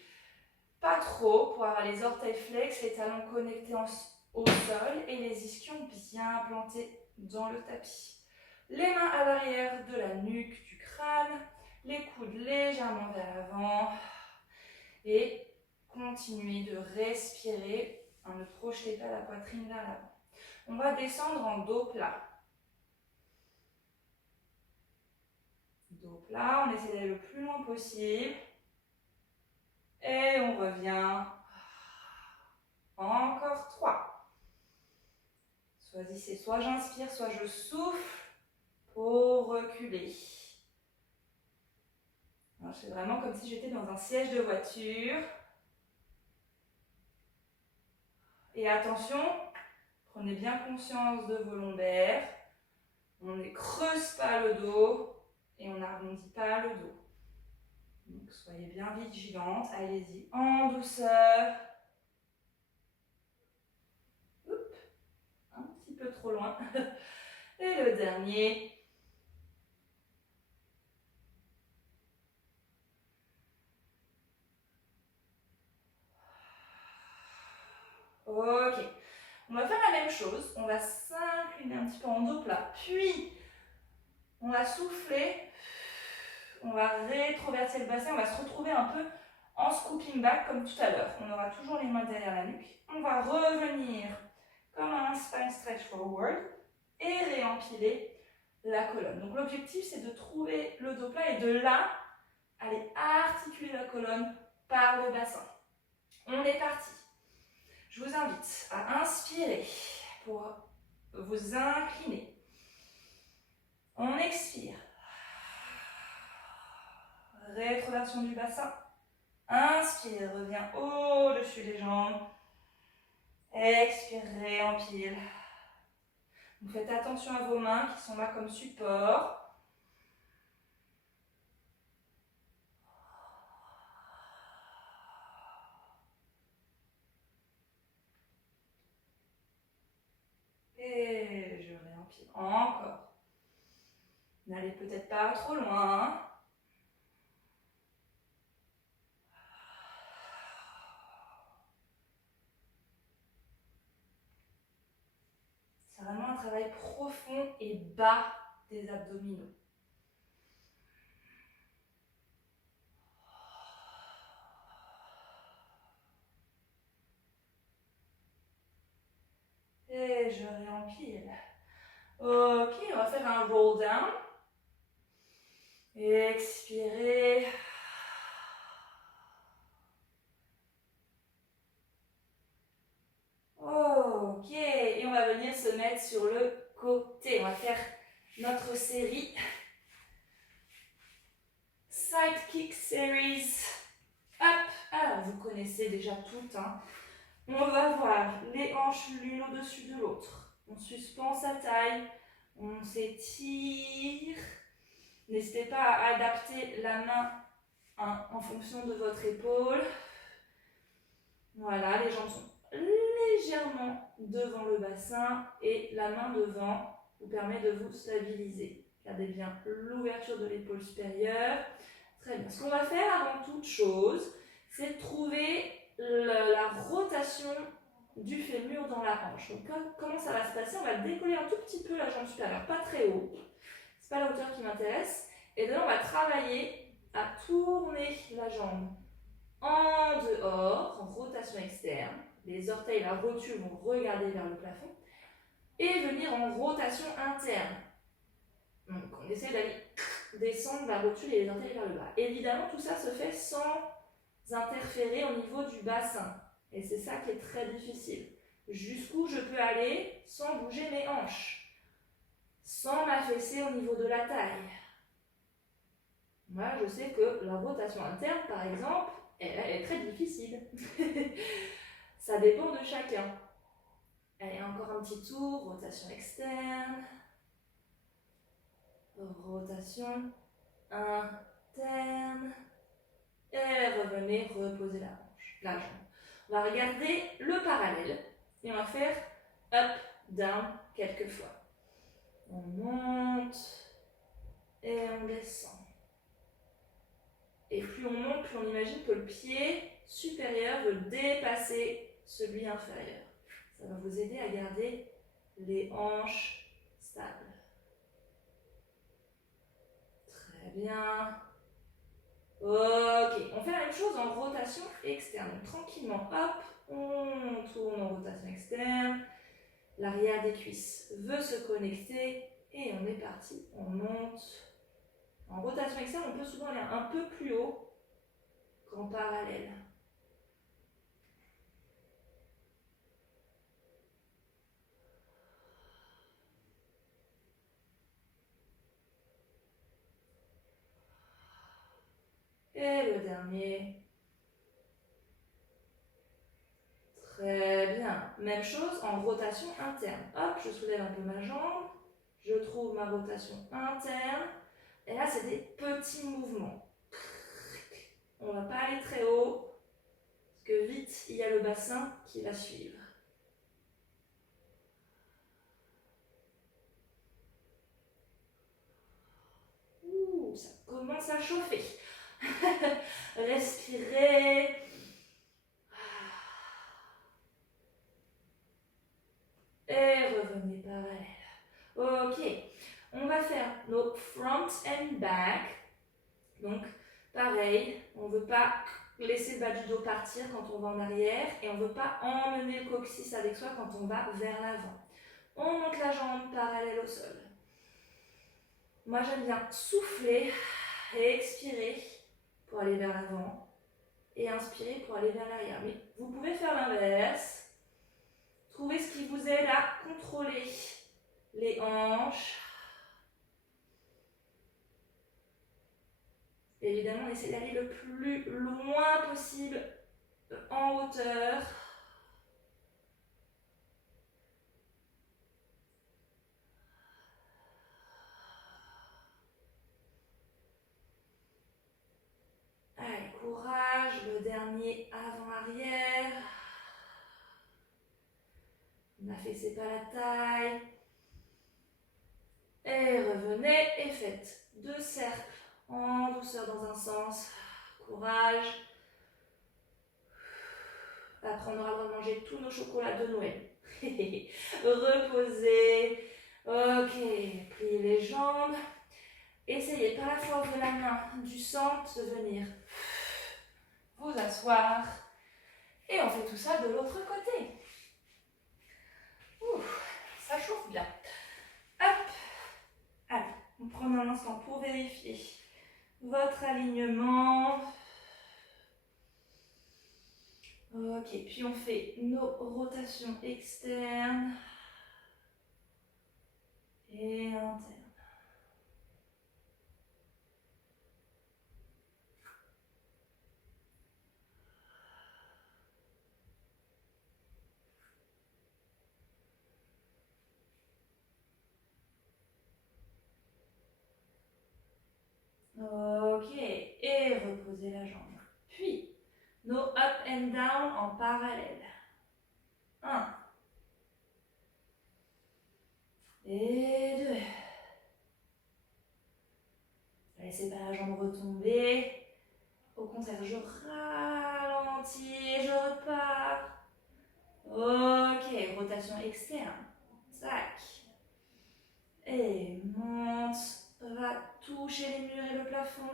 pas trop, pour avoir les orteils flex, les talons connectés au sol et les ischions bien plantés dans le tapis. Les mains à l'arrière de la nuque, du crâne, les coudes légèrement vers l'avant. Et continuez de respirer. Ne projetez pas la poitrine vers l'avant. On va descendre en dos plat. Dos plat, on essaie d'aller le plus loin possible. Et on revient. Encore 3. Choisissez, soit j'inspire, soit je souffle pour reculer. C'est vraiment comme si j'étais dans un siège de voiture. Et attention, prenez bien conscience de vos lombaires. On ne creuse pas le dos et on n'arrondit pas le dos. Donc soyez bien vigilante, allez-y en douceur. Oups, un petit peu trop loin. Et le dernier. Ok, on va faire la même chose. On va s'incliner un petit peu en dos plat. Puis, on va souffler. On va rétroverser le bassin. On va se retrouver un peu en scooping back comme tout à l'heure. On aura toujours les mains derrière la nuque. On va revenir comme un spine stretch forward et réempiler la colonne. Donc l'objectif, c'est de trouver le dos plat et de là, aller articuler la colonne par le bassin. On est parti. Je vous invite à inspirer pour vous incliner. On expire. Rétroversion du bassin. Inspire, reviens au-dessus des jambes. Expire, réempile. Vous faites attention à vos mains qui sont là comme support. réempile. Encore. N'allez peut-être pas trop loin. C'est vraiment un travail profond et bas des abdominaux. Et je réempile. Ok, on va faire un roll down. Expirez. Ok, et on va venir se mettre sur le côté. On va faire notre série Side Kick Series. Hop, alors vous connaissez déjà tout, hein. On va voir les hanches l'une au-dessus de l'autre. On suspend sa taille, on s'étire. N'hésitez pas à adapter la main en fonction de votre épaule. Voilà, les jambes sont légèrement devant le bassin et la main devant vous permet de vous stabiliser. Gardez bien l'ouverture de l'épaule supérieure. Très bien. Ce qu'on va faire avant toute chose, c'est trouver la rotation du fémur dans la hanche. Donc, comment ça va se passer? On va décoller un tout petit peu la jambe supérieure, pas très haut. C'est pas la hauteur qui m'intéresse. Et là, on va travailler à tourner la jambe en dehors, en rotation externe. Les orteils, la rotule vont regarder vers le plafond. Et venir en rotation interne. Donc, on essaie d'aller descendre la rotule et les orteils vers le bas. Évidemment, tout ça se fait sans interférer au niveau du bassin. Et c'est ça qui est très difficile. Jusqu'où je peux aller sans bouger mes hanches, sans m'affaisser au niveau de la taille. Moi, je sais que la rotation interne, par exemple, elle est très difficile. Ça dépend de chacun. Allez, encore un petit tour, rotation externe, rotation interne, et revenez reposer la jambe. On va regarder le parallèle et on va faire up, down quelques fois. On monte et on descend. Et plus on monte, plus on imagine que le pied supérieur veut dépasser celui inférieur. Ça va vous aider à garder les hanches stables. Très bien. Ok, on fait la même chose en rotation externe. Donc, tranquillement, hop, on tourne en rotation externe. L'arrière des cuisses veut se connecter et on est parti. On monte. En rotation externe, on peut souvent aller un peu plus haut qu'en parallèle. Et le dernier. Très bien. Même chose en rotation interne. Hop, je soulève un peu ma jambe. Je trouve ma rotation interne. Et là, c'est des petits mouvements. On ne va pas aller très haut. Parce que vite, il y a le bassin qui va suivre. Ouh, ça commence à chauffer. Respirez. Et revenez parallèle. Ok, on va faire nos front and back. Donc, pareil, on ne veut pas laisser le bas du dos partir quand on va en arrière et on ne veut pas emmener le coccyx avec soi quand on va vers l'avant. On monte la jambe parallèle au sol. Moi, j'aime bien souffler et expirer pour aller vers l'avant et inspirer pour aller vers l'arrière. Mais vous pouvez faire l'inverse. Trouvez ce qui vous aide à contrôler les hanches. Évidemment, on essaie d'aller le plus loin possible en hauteur. Allez, courage, le dernier avant-arrière. N'affaissez pas la taille. revenez et faites 2 cercles en douceur dans un sens. Courage. Après, on aura le droit de manger tous nos chocolats de Noël. Reposez. Ok, pliez les jambes. Essayez par la force de la main du centre de venir vous asseoir. Et on fait tout ça de l'autre côté. Ça chauffe bien. Hop. Allez, on prend un instant pour vérifier votre alignement. Ok, puis on fait nos rotations externes et internes. Ok, et reposez la jambe. Puis, nos up and down en parallèle. 1 et 2. Laissez pas la jambe retomber. Au contraire, je ralentis et je repars. Ok, rotation externe. Tac. Et monte. Va toucher les murs et le plafond.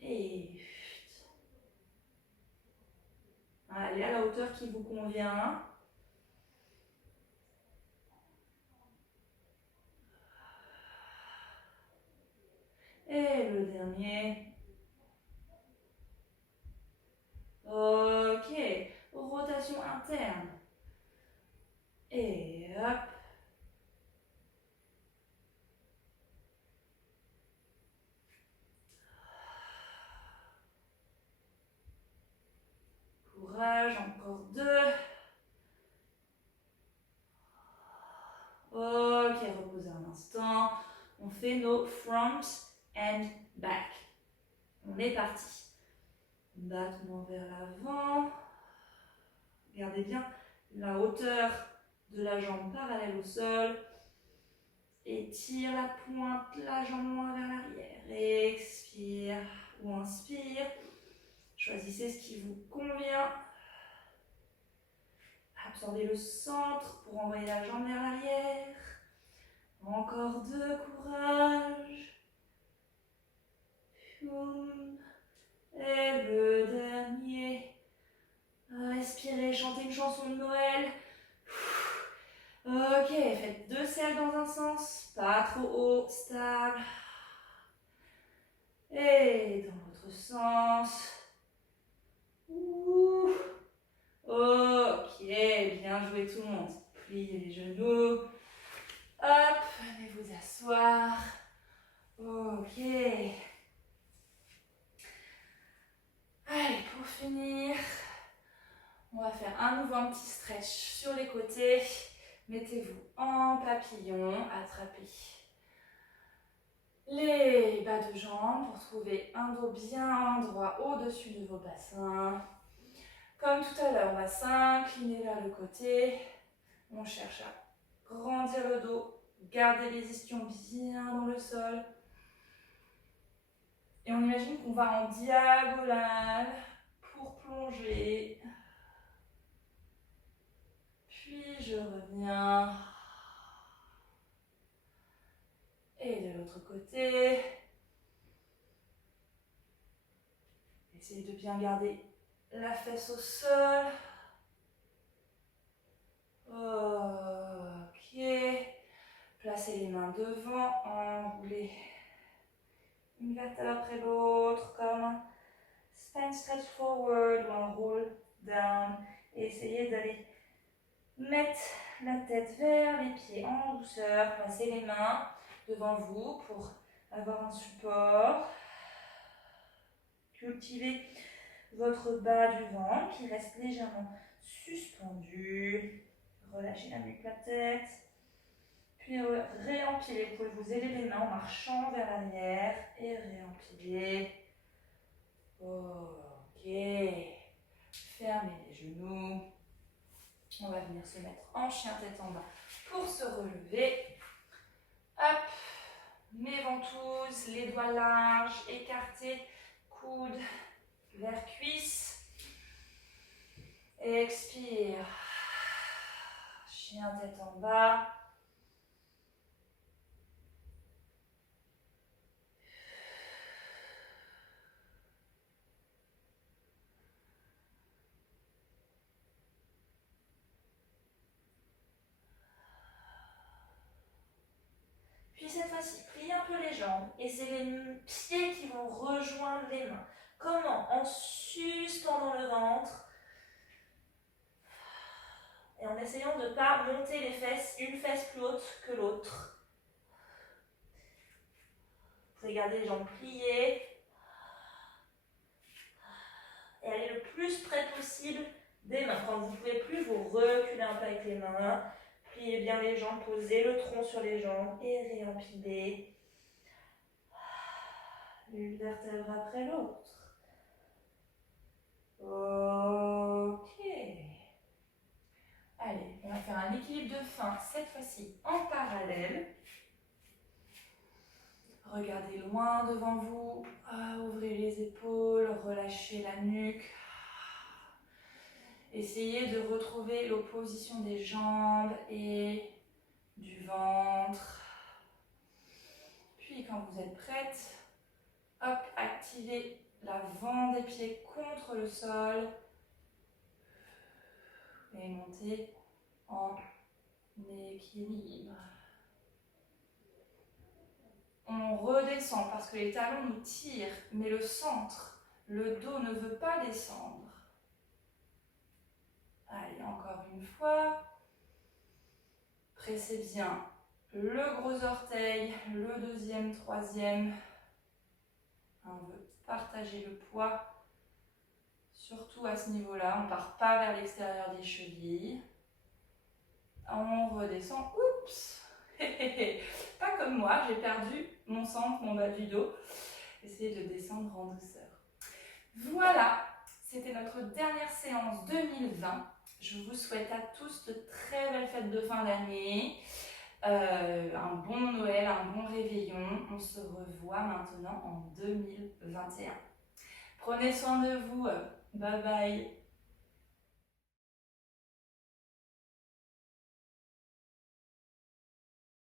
Et allez à la hauteur qui vous convient. Et le dernier. Ok, rotation interne. Et hop. Courage, encore 2. Ok, reposez un instant. On fait nos front and back. On est parti. Battement vers l'avant. Gardez bien la hauteur de la jambe parallèle au sol. Étire la pointe, la jambe loin vers l'arrière. Expire ou inspire. Choisissez ce qui vous convient. Absorbez le centre pour envoyer la jambe vers l'arrière. Encore 2, courage. Et le dernier. Respirez, chantez une chanson de Noël. Ok, faites 2 cercles dans un sens, pas trop haut, stable. Et dans l'autre sens. Ok, bien joué tout le monde. Pliez les genoux. Hop, venez vous asseoir. Ok. Allez, pour finir, on va faire à nouveau un petit stretch sur les côtés. Mettez-vous en papillon, attrapez les bas de jambes pour trouver un dos bien droit au-dessus de vos bassins. Comme tout à l'heure, on va s'incliner vers le côté. On cherche à grandir le dos, garder les ischions bien dans le sol. Et on imagine qu'on va en diagonale pour plonger. Puis je reviens. Et de l'autre côté. Essayez de bien garder la fesse au sol. Ok. Placez les mains devant, enroulez une vertèbre après l'autre, comme un spine stretch forward ou un roll down. Et essayez d'aller mettre la tête vers les pieds en douceur. Placez les mains devant vous pour avoir un support. Cultivez votre bas du ventre qui reste légèrement suspendu. Relâchez la nuque, la tête. Puis réempilez. Vous pouvez vous élever les mains en marchant vers l'arrière et réempilez. Ok. Fermez les genoux. On va venir se mettre en chien tête en bas pour se relever. mes ventouses, les doigts larges, écartés, coudes vers cuisses. Expire. Chien tête en bas. Puis cette fois-ci, pliez un peu les jambes et c'est les pieds qui vont rejoindre les mains. Comment? En suspendant le ventre et en essayant de ne pas monter les fesses, une fesse plus haute que l'autre. Vous pouvez garder les jambes pliées et aller le plus près possible des mains. Quand vous ne pouvez plus, vous reculez un peu avec les mains. Pliez bien les jambes, posez le tronc sur les jambes et réempilez. Une vertèbre après l'autre. Ok. Allez, on va faire un équilibre de fin, cette fois-ci en parallèle. Regardez loin devant vous. Ouvrez les épaules, relâchez la nuque. Essayez de retrouver l'opposition des jambes et du ventre. Puis quand vous êtes prête, hop, activez l'avant des pieds contre le sol et montez en équilibre. On redescend parce que les talons nous tirent, mais le centre, le dos ne veut pas descendre. Allez, encore une fois. Pressez bien le gros orteil, le deuxième, troisième. On veut partager le poids, surtout à ce niveau-là. On ne part pas vers l'extérieur des chevilles. On redescend. Oups! Pas comme moi, j'ai perdu mon centre, mon bas du dos. Essayez de descendre en douceur. Voilà, c'était notre dernière séance 2020. Je vous souhaite à tous de très belles fêtes de fin d'année, un bon Noël, un bon réveillon. On se revoit maintenant en 2021. Prenez soin de vous. Bye bye.